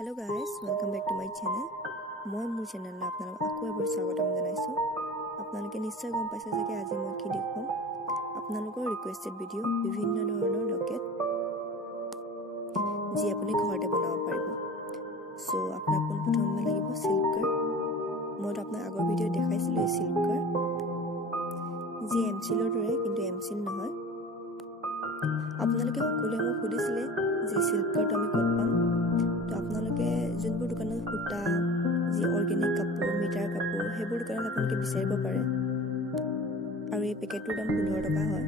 Hello guys, welcome back to my channel. মই মোৰ চেনেললৈ আপোনালোকক আকৌ এবাৰ স্বাগতম জনাইছো। আপোনালোকে নিশ্চয় গম পাইছে যে আজি মই কি দেখুৱাম। আপোনালোকৰ ৰিকুৱেষ্টেড ভিডিও বিভিন্ন ধৰণৰ লকেট যি আপুনি ঘৰতে বনাব পাৰিব। সো আপোনাক প্ৰথমে লাগিব সিল্কাৰ। মই আপোনাক আগৰ ভিডিও দেখাইছিলো এই সিল্কাৰ যি এমচিলৰ দৰে কিন্তু এমচিল নহয়। আপোনালোকে সকলোৱে মোক সুধিছিলে যে সিল্কাৰটো আমি ক'ত পাম। তো আপোনালোকে যোনবোৰ দোকানত সূতা যি অৰ্গেনিক কাপোৰ মিটাৰ কাপোৰ সেইবোৰ দোকানত আপোনালোকে বিচাৰিব পাৰে আৰু এই পেকেটটোৰ দাম 15 টকা হয়।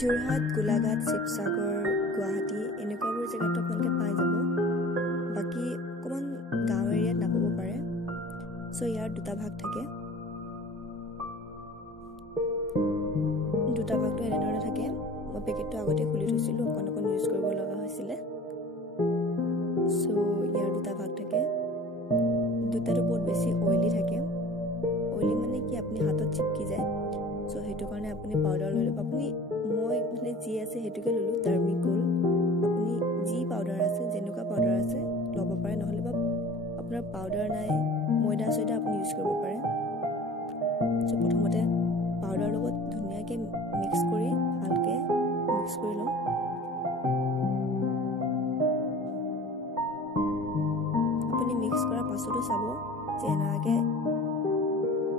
যোৰহাট, গোলাঘাট, শিৱসাগৰ, গুৱাহাটী এনেকুৱাবোৰ জেগাত আপোনালোকে পাই যাব। বাকী অকণমান গাঁও এৰিয়াত নাপাব পাৰে। সো ইয়াৰ দুটা ভাগ থাকে। দুটা ভাগটো এনেদৰে থাকে। মই পেকেটটো আগতে খুলি থৈছিলোঁ, অকণ ইউজ কৰিব লগা হৈছিলে। সো ইয়াৰ দুটা ভাগ থাকে। দুটাটো বহুত বেছি অইলি থাকে। অইলি মানে কি আপুনি হাতত চিপকি যায়। সো সেইটো কাৰণে আপুনি পাউডাৰ লৈ ল'ব। আপুনি মই মানে যি আছে সেইটোকে ল'লোঁ, টাৰ্মিকল। আপুনি যি পাউডাৰ আছে যেনেকুৱা পাউডাৰ আছে ল'ব পাৰে, নহ'লে বা আপোনাৰ পাউডাৰ নাই ময়দা চয়দা আপুনি ইউজ কৰিব পাৰে। সো প্ৰথমতে পাউডাৰ লগত ধুনীয়াকৈ মিক্স কৰি ভালকৈ মিক্স কৰি ল'ম। আপুনি মিক্স কৰাৰ পাছতো চাব যে এনেকৈ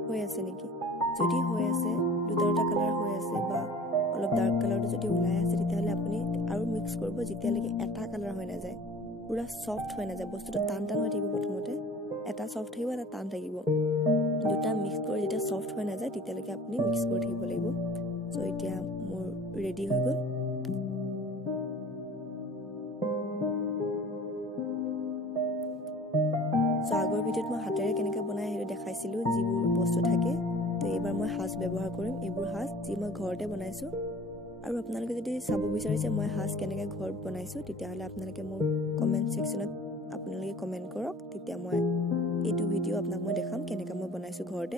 হৈ আছে নেকি। যদি হৈ আছে, দুটা কালাৰ হৈ আছে বা অলপ ডাৰ্ক কালাৰটো যদি ওলাই আছে, তেতিয়াহ'লে আপুনি আৰু মিক্স কৰিব যেতিয়ালৈকে এটা কালাৰ হৈ নাযায়, পূৰা ছফ্ট হৈ নাযায়। বস্তুটো টান টান হৈ থাকিব। প্ৰথমতে এটা ছফ্ট থাকিব, এটা টান থাকিব। দুটা মিক্স কৰি যেতিয়া ছফ্ট হৈ নাযায় তেতিয়ালৈকে আপুনি মিক্স কৰি থাকিব লাগিব। সো এতিয়া মোৰ ৰেডি হৈ গ'ল। সো আগৰ ভিডিঅ'ত মই হাতেৰে কেনেকৈ বনাই সেইটো দেখাইছিলোঁ যিবোৰ বস্তু থাকে। তো এইবাৰ মই সাজ ব্যৱহাৰ কৰিম। এইবোৰ সাজ যি মই ঘৰতে বনাইছোঁ। আৰু আপোনালোকে যদি চাব বিচাৰিছে মই সাজ কেনেকৈ ঘৰত বনাইছোঁ, তেতিয়াহ'লে আপোনালোকে মোক কমেণ্ট ছেকশ্যনত আপোনালোকে কমেণ্ট কৰক। তেতিয়া মই এইটো ভিডিঅ' আপোনাক মই দেখাম কেনেকৈ মই বনাইছোঁ ঘৰতে।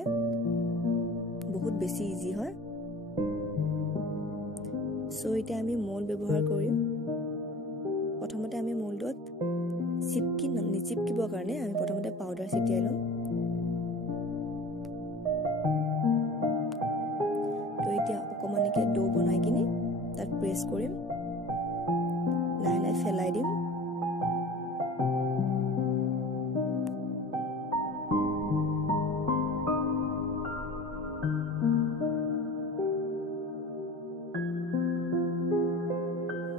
বহুত বেছি ইজি হয়। সো এতিয়া আমি মৌল ব্যৱহাৰ কৰিম। প্ৰথমতে আমি মৌলটোত নিচিপকিবৰ কাৰণে আমি প্ৰথমতে পাউডাৰ ছিটিয়াই ল'ম। তো এতিয়া অকণমানিকৈ ডো বনাই কিনি তাত প্ৰেছ কৰিম, লাহে লাহে ফেলাই দিম।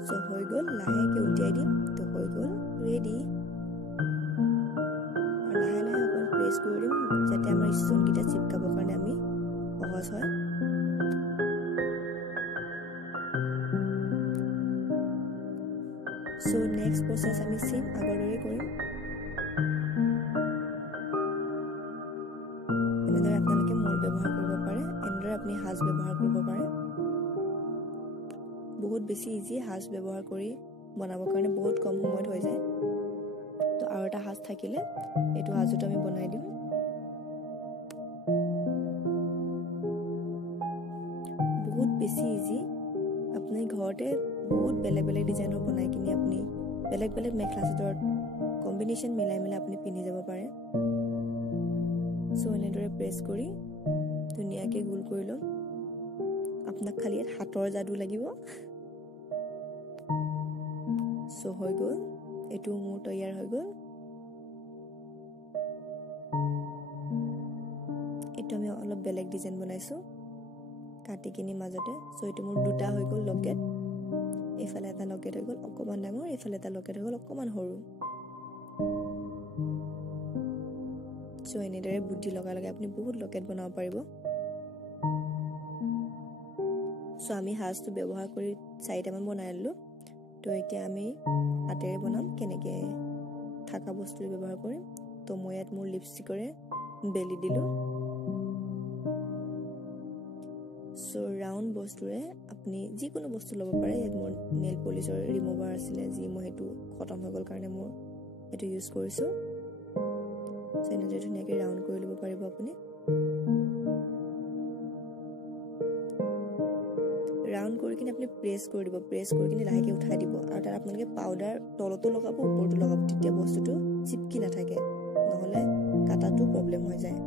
সো হৈ গ'ল, লাহেকৈ উলিয়াই দিম। তো হৈ গ'ল, ৰেডি। আৰু লাহে লাহে অকণমান প্ৰেছ কৰি দিম যাতে আমাৰ ষ্টনকেইটা চিপকাবৰ কাৰণে আমি সহজ হয়। সো নেক্সট প্ৰচেছ আমি চেম আগৰ দৰে কৰিম। এনেদৰে আপোনালোকে মৌল ব্যৱহাৰ কৰিব পাৰে, এনেদৰে আপুনি সাজ ব্যৱহাৰ কৰিব পাৰে। বহুত বেছি ইজি। সাজ ব্যৱহাৰ কৰি বনাবৰ কাৰণে বহুত কম সময়ত হৈ যায়। তো আৰু এটা সাজ থাকিলে এইটো সাজতো আমি বনাই দিম। বহুত বেছি ইজি। আপুনি ঘৰতে বহুত বেলেগ বেলেগ ডিজাইনৰ বনাই কিনি আপুনি বেলেগ বেলেগ মেখেলা চাদৰত কম্বিনেশ্যন মিলাই আপুনি পিন্ধি যাব পাৰে। সো এনেদৰে প্ৰেছ কৰি ধুনীয়াকৈ গোল কৰি ল'ম। আপোনাক খালি ইয়াত হাতৰ যাদু লাগিব। সো হৈ গ'ল, এইটো মোৰ তৈয়াৰ হৈ গ'ল। এইটো আমি অলপ বেলেগ ডিজাইন বনাইছোঁ কাটি কিনি মাজতে। সো এইটো মোৰ দুটা হৈ গ'ল লকেট। এইফালে এটা লকেট হৈ গ'ল অকণমান ডাঙৰ, এইফালে এটা লকেট হৈ গ'ল অকণমান সৰু। সো এনেদৰে বুদ্ধি লগাই লগাই আপুনি বহুত লকেট বনাব পাৰিব। সো আমি সাজটো ব্যৱহাৰ কৰি 4টামান বনাই ল'লোঁ। তো এতিয়া আমি হাতেৰে বনাম কেনেকৈ থকা বস্তু ব্যৱহাৰ কৰিম। তো মই ইয়াত মোৰ লিপষ্টিকৰে বেলি দিলোঁ। সো ৰাউণ্ড বস্তুৰে আপুনি যিকোনো বস্তু ল'ব পাৰে। ইয়াত মোৰ নেইল পলিচৰ ৰিমুভাৰ আছিলে, যি মই সেইটো খতম হৈ গ'ল কাৰণে মোৰ সেইটো ইউজ কৰিছোঁ। সো এনেদৰে ধুনীয়াকৈ ৰাউণ্ড কৰি ল'ব পাৰিব আপুনি। ৰাউণ্ড কৰি কিনে আপুনি প্ৰেছ কৰি দিব, প্ৰেছ কৰি কিনে লাহেকৈ উঠাই দিব আৰু তাত আপোনালোকে পাউডাৰ তলতো লগাব ওপৰতো লগাব, তেতিয়া বস্তুটো চিপকি নাথাকে, নহ'লে কাটাটো প্ৰব্লেম হৈ যায়।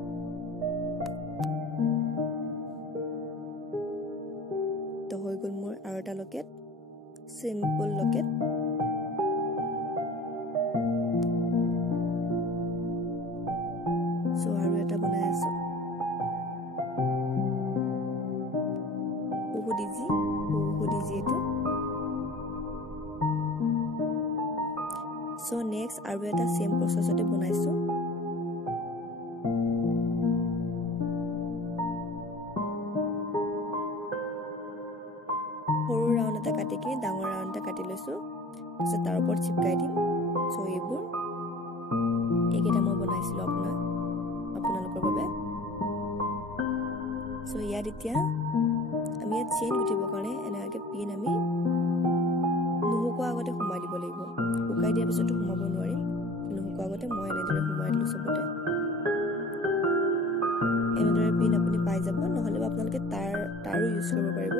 তো হৈ গ'ল মোৰ আৰু এটা লকেট, চিম্পল লকেট। চ' আৰু এটা বনাই আছো, বহুত ইজি এইটো। চ' নেক্সট আৰু এটা চেম প্ৰচেছতে বনাইছো। সৰু ৰাউণ্ড এটা কাটি কিনি ডাঙৰ ৰাউণ্ড এটা কাটি লৈছো, তাৰপিছত তাৰ ওপৰত চিপকাই দিম। চ' এইকেইটা মই বনাইছিলো আপোনালোকৰ বাবে। চ' ইয়াত এতিয়া আমি ইয়াত চেইন গুঠিবৰ কাৰণে এনেকৈ পিন আমি নুশুকোৱা আগতে সোমাই দিব লাগিব। শুকাই দিয়াৰ পিছতো সোমাব নোৱাৰিম, নুশুকোৱা আগতে মই এনেদৰে সোমাই দিলোঁ চবতে। এনেদৰে পিন আপুনি পাই যাব, নহ'লে আপোনালোকে তাৰো ইউজ কৰিব পাৰিব।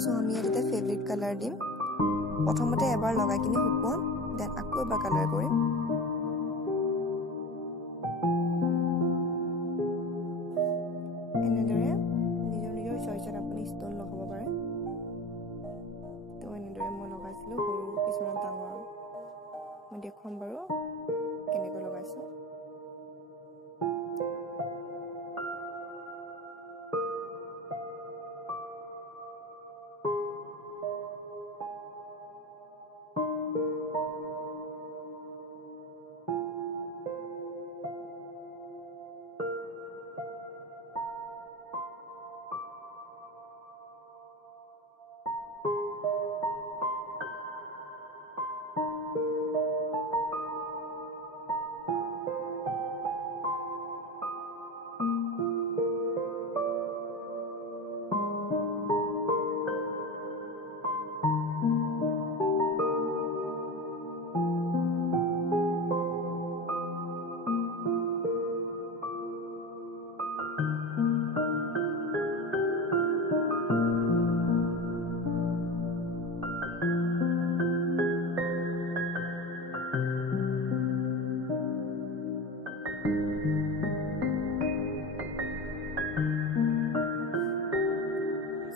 চ' আমি ইয়াত এতিয়া ফেব্ৰিক কালাৰ দিম। প্ৰথমতে এবাৰ লগাই কিনি শুকুৱাম, দেন আকৌ এবাৰ কালাৰ কৰিম। এনেদৰে নিজৰ চইচত আপুনি ষ্টন লগাব পাৰে। তো এনেদৰে মই লগাইছিলোঁ, সৰু কিছুমান ডাঙৰ। মই দেখুৱাম বাৰু কেনেকৈ লগাইছোঁ।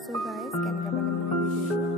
So guys, কেনেকুৱা পালে মোৰ ভিডিঅ'টো?